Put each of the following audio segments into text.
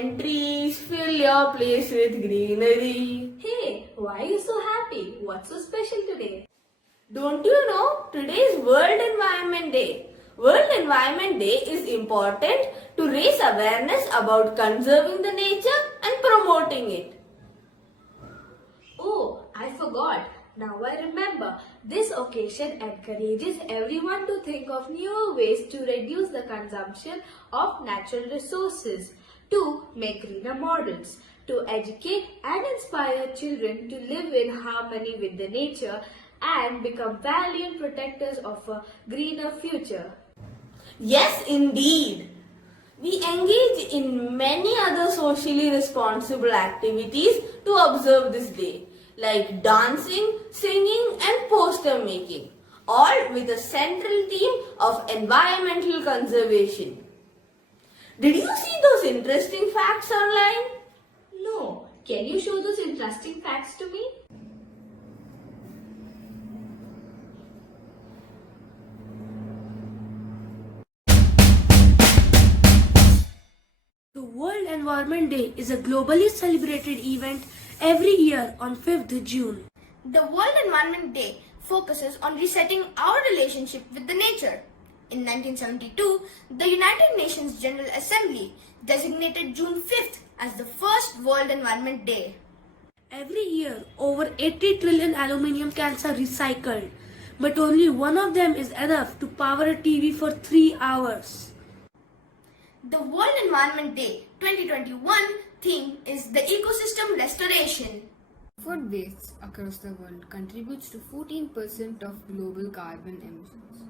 and trees fill your place with greenery. Hey, why are you so happy? What's so special today? Don't you know today is World Environment Day? World Environment Day is important to raise awareness about conserving the nature and promoting it. Oh, I forgot. Now I remember. This occasion encourages everyone to think of newer ways to reduce the consumption of natural resources, to make greener models, to educate and inspire children to live in harmony with the nature and become valiant protectors of a greener future. Yes, indeed. We engage in many other socially responsible activities to observe this day, like dancing, singing, and poster making, all with a central theme of environmental conservation. Did you see those interesting facts online? No, can you show those interesting facts to me? The World Environment Day is a globally celebrated event every year on 5th June. The World Environment Day focuses on resetting our relationship with the nature. In 1972, the United Nations General Assembly designated June 5th as the first World Environment Day. Every year, over 80 trillion aluminium cans are recycled, but only one of them is enough to power a TV for 3 hours. The World Environment Day 2021 theme is the ecosystem restoration. Food waste across the world contributes to 14% of global carbon emissions.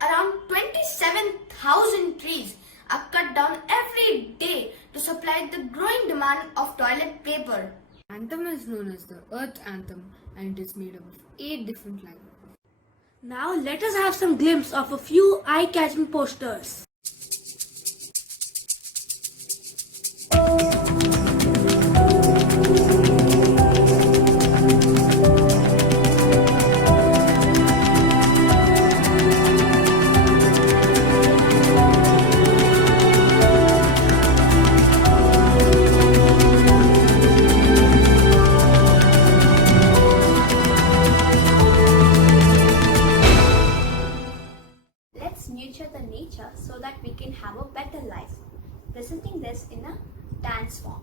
Around 27,000 trees are cut down every day to supply the growing demand of toilet paper. Anthem is known as the Earth Anthem and it is made up of 8 different languages. Now let us have some glimpse of a few eye-catching posters. Let's nurture the nature so that we can have a better life. Presenting this in a dance form.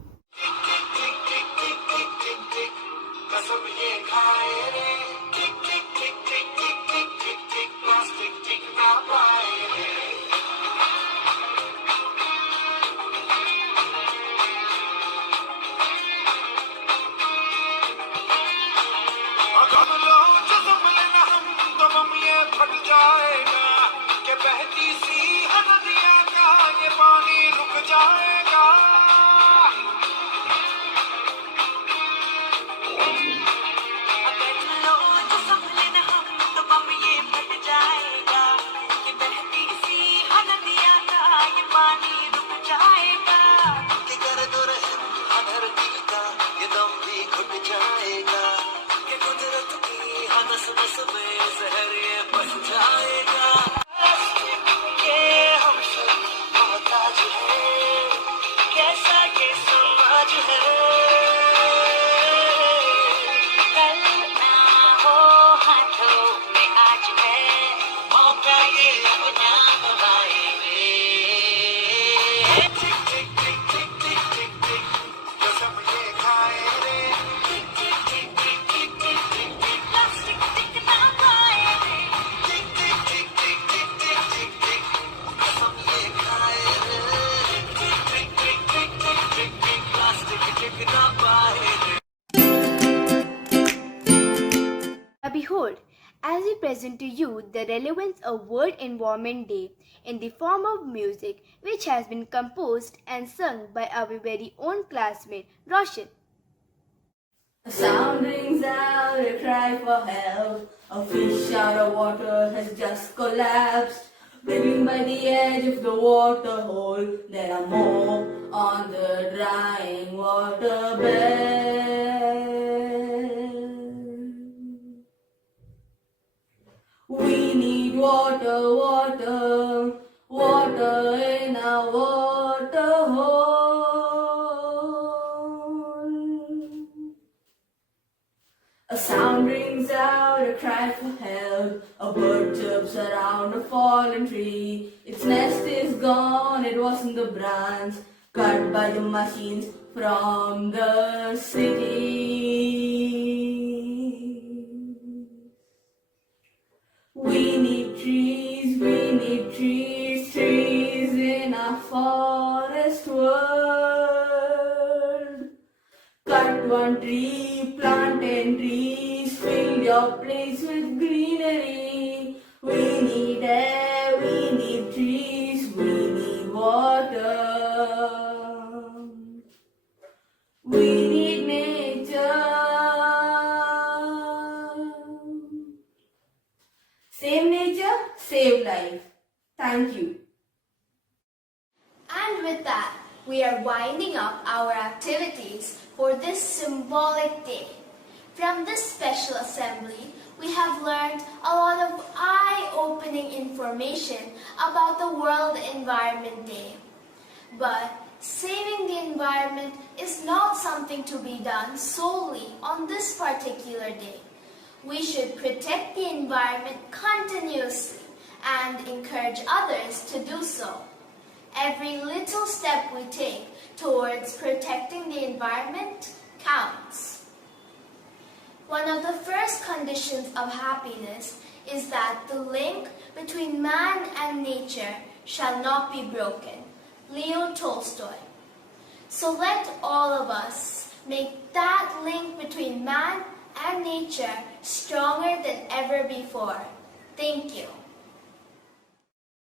Behold, as we present to you the relevance of World Environment Day in the form of music which has been composed and sung by our very own classmate Roshan. A sound rings out, a cry for help. A fish out of water has just collapsed. Wriggling by the edge of the water hole, there are more on the drying waterbed. We need water, water, water in our water hole. A sound rings out, a cry for help. A bird chirps around a fallen tree. Its nest is gone, it was in the branch, cut by the machines from the city. We need trees, trees in our forest world. Cut one tree, plant 10 trees, fill your place with greenery. We need air, we need trees, we need water. We need nature. Save nature, save life. Thank you. And with that, we are winding up our activities for this symbolic day. From this special assembly, we have learned a lot of eye-opening information about the World Environment Day. But saving the environment is not something to be done solely on this particular day. We should protect the environment continuously and encourage others to do so. Every little step we take towards protecting the environment counts. One of the first conditions of happiness is that the link between man and nature shall not be broken. Leo Tolstoy. So let all of us make that link between man and nature stronger than ever before. Thank you.